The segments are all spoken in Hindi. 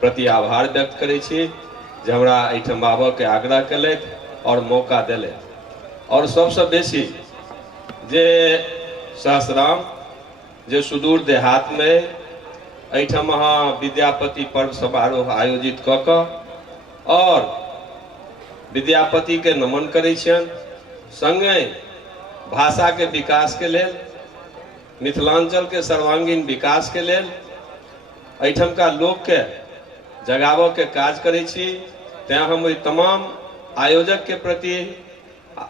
प्रति आभार व्यक्त करै छी जे हमरा एहिठाम आबऽ के आग्रह केलथि और मौका देलथि। और सबसे बेसी जे सहस्राम जे सुदूर देहात में एहिठाम अहाँ विद्यापति पर्व समारोह आयोजित कऽ कऽ और विद्यापति के नमन करै छियनि, संगे भाषा के विकास के लेल, मिथिलांचल के सर्वांगीण विकास के लेल एहिठाम का लोक के जगावऽ के काज करै छी। तें हम ओइ तमाम आयोजक के प्रति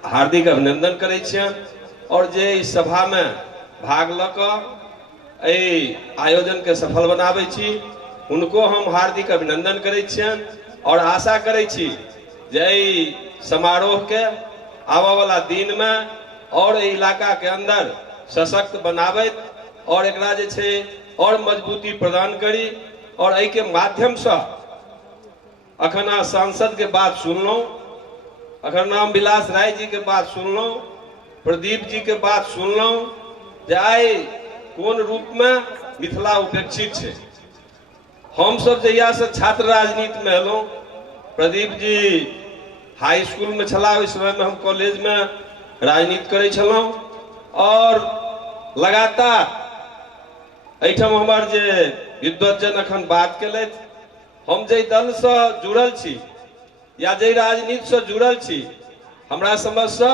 हार्दिक अभिनंदन करै छियनि और जे इस सभा में भाग लऽ कऽ एहि आयोजन के सफल बनाबै छी उनको हम हार्दिक अभिनंदन करै छियनि और आशा करै छी जे एहि समारोह के आबऽ वाला दिन में और एहि इलाका के अंदर सशक्त बनाबैत और एकरा जे छै और मजबूती प्रदान करी। और एहि के माध्यम से अखन सांसद के बात सुनलहुं, अखन राम विलास राय जी के बात सुनलहुं, प्रदीप जी के बात सुनलहुं जे आइ कोन रूप में मिथिला उपेक्षित छै। हम सब जहिया से छात्र राजनीति में एलहुं, प्रदीप जी हाई स्कूल में छला, ओहि समय में हम कॉलेज में राजनीति करै छलहुं और लगातार एहिठाम हमर जे विद्वतजन अखन बात केलथि, हम जे दल से जुड़ल छी या जे राजनीति से जुड़ल छी, हमरा समझ से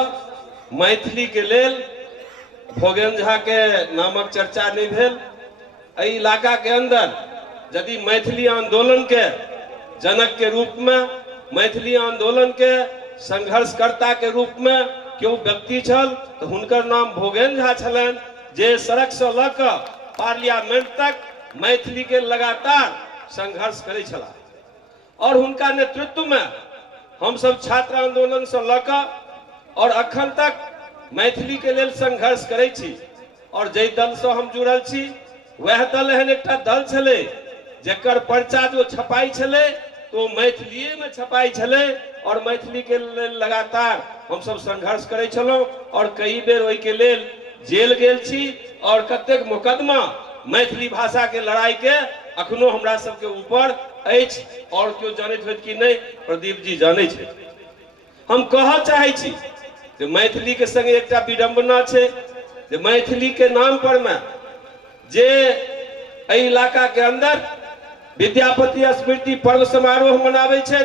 मैथिली के लेल भोगेन झा के नामक चर्चा नहीं भेल। एहि इलाका के अंदर यदि मैथिली आंदोलन के जनक के रूप में, मैथिली आंदोलन के संघर्षकर्ता के रूप में क्यों व्यक्ति छल तो हुनकर नाम भोगेन झा छलनि, जे सड़क से लऽ कऽ पार्लियामेंट तक मैथिली के लगातार संघर्ष करे छला और हुनका नेतृत्व में हम सब छात्र आंदोलन से लऽ कऽ और अखन तक मैथिली के लेल संघर्ष करे छी। और जे दल से हम जुड़ल छी वह दल एहन एकटा दल छले जेकर पर्चा जो छपाई छले तो मैथिलीए में छपाई छले और मैथिली के लेल लगातार हम सब संघर्ष करे छलहुं और कई बेर ओहि के लेल जेल गेल छी और कतेक मुकदमा मैथिली भाषा के लड़ाई के अखनो हमरा सबके ऊपर अछि और क्यों जानैत होइत कि नहीं, प्रदीप जी जानै छै। हम कहऽ चाहै छी जे मैथिली के संगे एकटा विडंबना छै जे मैथिली के नाम पर में जे एहि इलाका के अंदर विद्यापति स्मृति पर्व समारोह मनाबै छै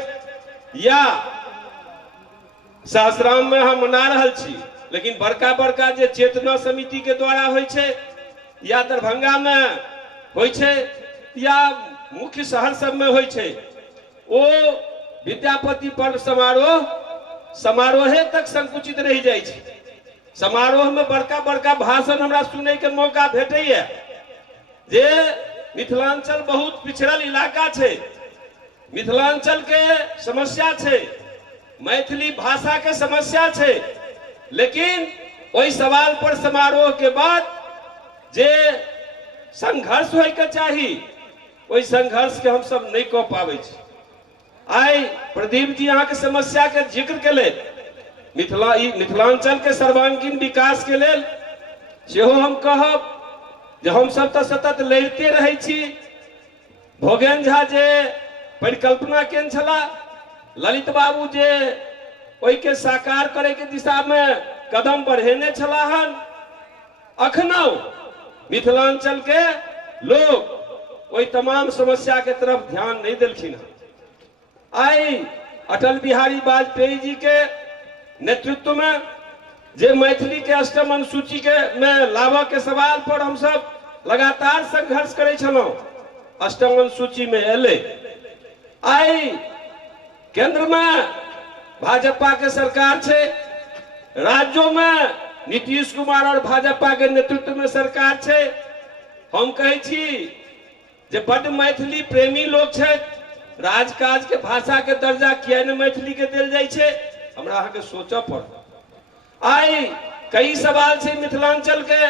या सहस्राम में हम मना रहल छी, लेकिन बड़का बड़का जे चेतना समिति के द्वारा होइ छै या दरभंगा में होइ छै या मुख्य शहर सब में होइ छै, ओ विद्यापति पर्व समारोहे तक संकुचित रह जाइ छै। समारोह में बड़का बड़का भाषण हमरा सुनै के मौका भेटैया जे मिथिलांचल बहुत पिछड़ल इलाका छै, मिथिलांचल के समस्या छै, मैथिली भाषा के समस्या छै, लेकिन ओहि सवाल पर समारोह के बाद जे संघर्ष होय के चाही ओहि संघर्ष के हम सब नहीं कऽ पाबै छी। आइ प्रदीप जी अहाँ के समस्या के जिक्र केले, मिथिलांचल के सर्वांगीण विकास के लेल सेहो हम कहब जे हम सब तो सतत लड़ते रहे छी। भोगेन झा जे परिकल्पना केने छला, ललित बाबू जे ओहि के साकार करे के दिशा में कदम बढ़ेने छला हन, अखनो मिथिलांचल के लोग वही तमाम समस्या के तरफ ध्यान नहीं देलखिन। आई अटल बिहारी वाजपेयी जी के नेतृत्व में जे मैथिली के अष्टम अनुसूची के में लाभा के सवाल पर हम सब लगातार संघर्ष करे छलहुं, अष्टम अनुसूची में एले। आई केंद्र में भाजपा के सरकार छे, राज्यों में नीतीश कुमार और भाजपा के नेतृत्व में सरकार छे। हम कहे छी जे बड़ मैथिली प्रेमी लोग छे, राजकाज के भाषा के दर्जा किया ने मैथिली के देल जाय छे, हमरा अहाँ के सोचऽ पड़त। आई कई सवाल छे मिथिलांचल के,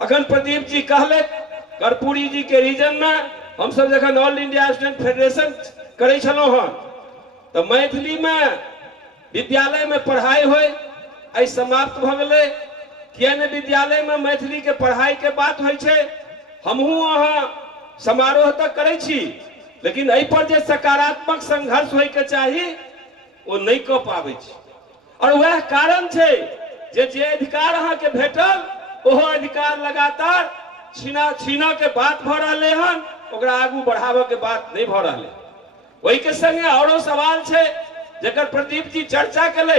अखन प्रदीप जी कहले कर्पूरी जी के रीजन में हम सब जखन ऑल इंडिया स्टूडेंट फेडरेशन करे छलहुं हन तो मैथिली में विद्यालय में पढ़ाई होय आई समाप्त भ गेलै, किया ने विद्यालय में मैथिली के पढ़ाई के बात होइ छै। हमहू अहाँ समारोह तक करै छी लेकिन एहि पर जे सकारात्मक संघर्ष होय के चाही वो नहीं कऽ पाबै छी। और वह कारण छै जे अधिकार अहाँ के भेटल ओहो अधिकार लगातार छीना के बात भ रहले हन, ओकरा आगू बढ़ावे के बात नहीं भ रहले। वही के संगे औरो सवाल छै जेकर प्रदीप जी चर्चा केले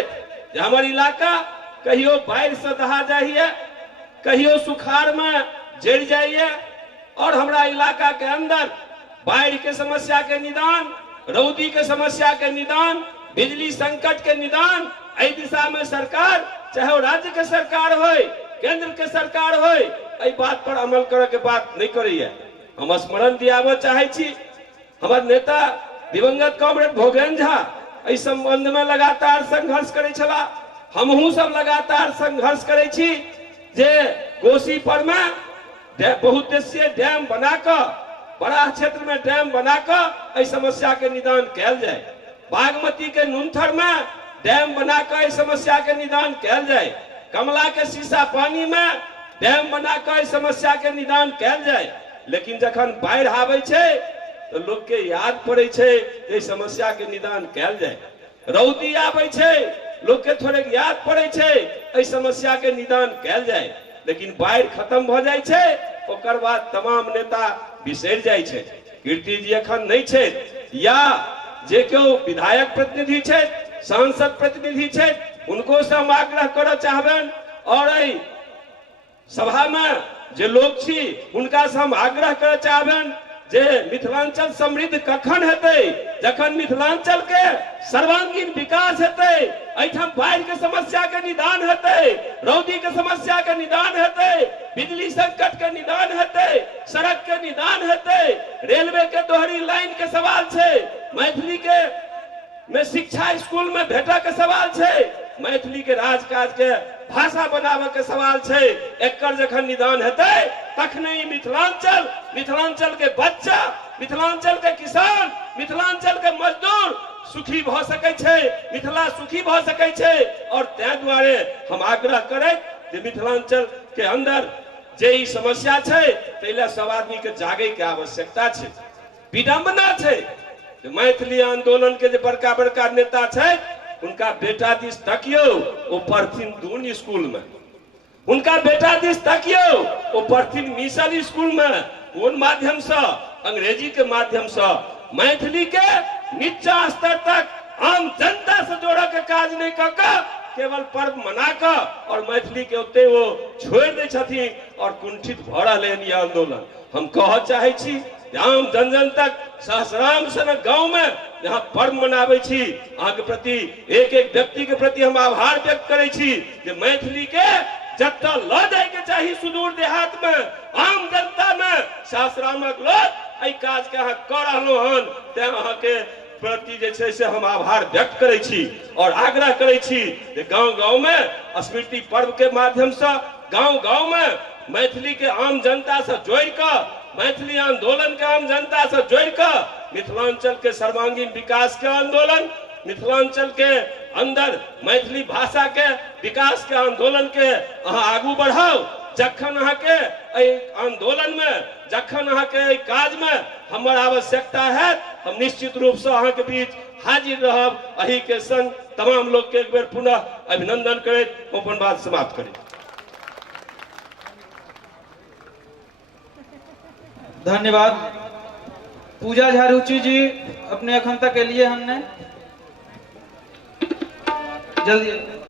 जे हमर इलाका कहियो बाढ़ि से दहा जाइए, कहियो सुखाड़ में जड़ जाइए, और हमरा इलाका के अंदर बाढ़ के समस्या के निदान, रौदी के समस्या के निदान, बिजली संकट के निदान एहि दिशा में सरकार, चाहे वो राज्य के सरकार हो, केंद्र के सरकार हो, एहि बात पर अमल करे के बात नहीं करैया। हम स्मरण दियाबे चाहे छी, हमर नेता दिवंगत कॉमरेड भोगेन झा एहि संबंध में लगातार संघर्ष करे छला। हमहू सब लगातार संघर्ष करे छी जे कोसी पर में बहुउद्देशीय डैम बनाकर, बड़ा क्षेत्र में डैम बनाकर इस समस्या के निदान कैल जाए। बागमती के नुनथर में डैम बनाकर इस समस्या के निदान कैल जाए। कमला के शीशा पानी में डैम बनाकर इस समस्या के निदान कैल जाए। लेकिन जखन बाढ़ आवे छे तो लोग के याद पड़े छे जे समस्या के निदान कैल जाए। रौदी आवे छे लोग के थोड़े याद पड़े छे एहि समस्या के निदान कैल जाए। लेकिन बाढ़ खत्म भ जाए छे ओकर बाद तमाम नेता बिसर जाए छे। कीर्ति जी अखन नहीं छे, या जे केओ विधायक प्रतिनिधि छे, सांसद प्रतिनिधि छे, उनको से हम आग्रह करऽ चाहबन, और सभा में जे लोग छी उनका से हम आग्रह करऽ चाहबन जे मिथिलांचल समृद्ध कखन हेतै जखन मिथिलांचल के सर्वांगीण विकास हेतै, एहिठाम बाढ़ के समस्या के निदान हेतै, रौदी के समस्या के निदान हेतै, बिजली संकट के निदान हेतै, सड़क के निदान हेतै, रेलवे के दोहरी लाइन के सवाल छै, मैथिली के में शिक्षा स्कूल में भेटऽ के सवाल छै, मैथिली के राजकाज के भाषा बनावे के सवाल छै। एकर जखन निदान हेतै तखने ही मिथिलांचल के बच्चा, मिथिलांचल के किसान, मिथिलांचल के मजदूर सुखी भ सकै छै, मिथिला सुखी भ सकै छै। और तै दुआरे हम आग्रह करैत जे मिथिलांचल के अंदर जे ई समस्या छै तैले सब आदमी के जागे के आवश्यकता छै। विडंबना छै जे मैथिली आंदोलन के जे बड़का बड़का नेता छै उनका बेटा दिस तकियो वो पढ़थिन दून स्कूल में, उनका बेटा दिस तकियो वो पढ़थिन मिशन स्कूल में, कोन माध्यम से, अंग्रेजी के माध्यम से। मैथिली के नीचा स्तर तक आम जनता से जोड़े के काज नहीं कर केवल पर्व मनाकर और मैथिली के उत्ते वो छोड़ दे छथिन और कुंठित भ रहलै हन आंदोलन। हम कह चाहे छी आम जन जन तक सहस्राम सन गांव में जहाँ पर्व मनावे छी अहाँ के प्रति एक एक व्यक्ति के प्रति हम आभार व्यक्त करे छी जे मैथिली के जत्ता ल जाए के चाही सुदूर देहात में, आम जनता में सहस्रामक लोग एहि काज के अहाँ कर रहलो हन। तें अहाँ के प्रति जे छै से हम आभार व्यक्त करे छी और आग्रह करे छी जे गांव गांव में स्मृति पर्व के माध्यम से गांव गांव में मैथिली के आम जनता से जोड़ कर, मैथिली आंदोलन के आम जनता से जोड़ कर मिथिलांचल के सर्वांगीण विकास के आंदोलन, मिथिलांचल के अंदर मैथिली भाषा के विकास के आंदोलन के अहाँ आगू बढ़ाओ। जखन अहाँ के आंदोलन में, जखन अहाँ के काज में हमर आवश्यकता है हम निश्चित रूप से अहाँ के बीच हाजिर रहब। अही के संग तमाम लोग के एक बेर पुनः अभिनंदन करैत अपन बात समाप्त करें। धन्यवाद। पूजा झारूची जी अपने अखन तक के लिए हमने जल्दी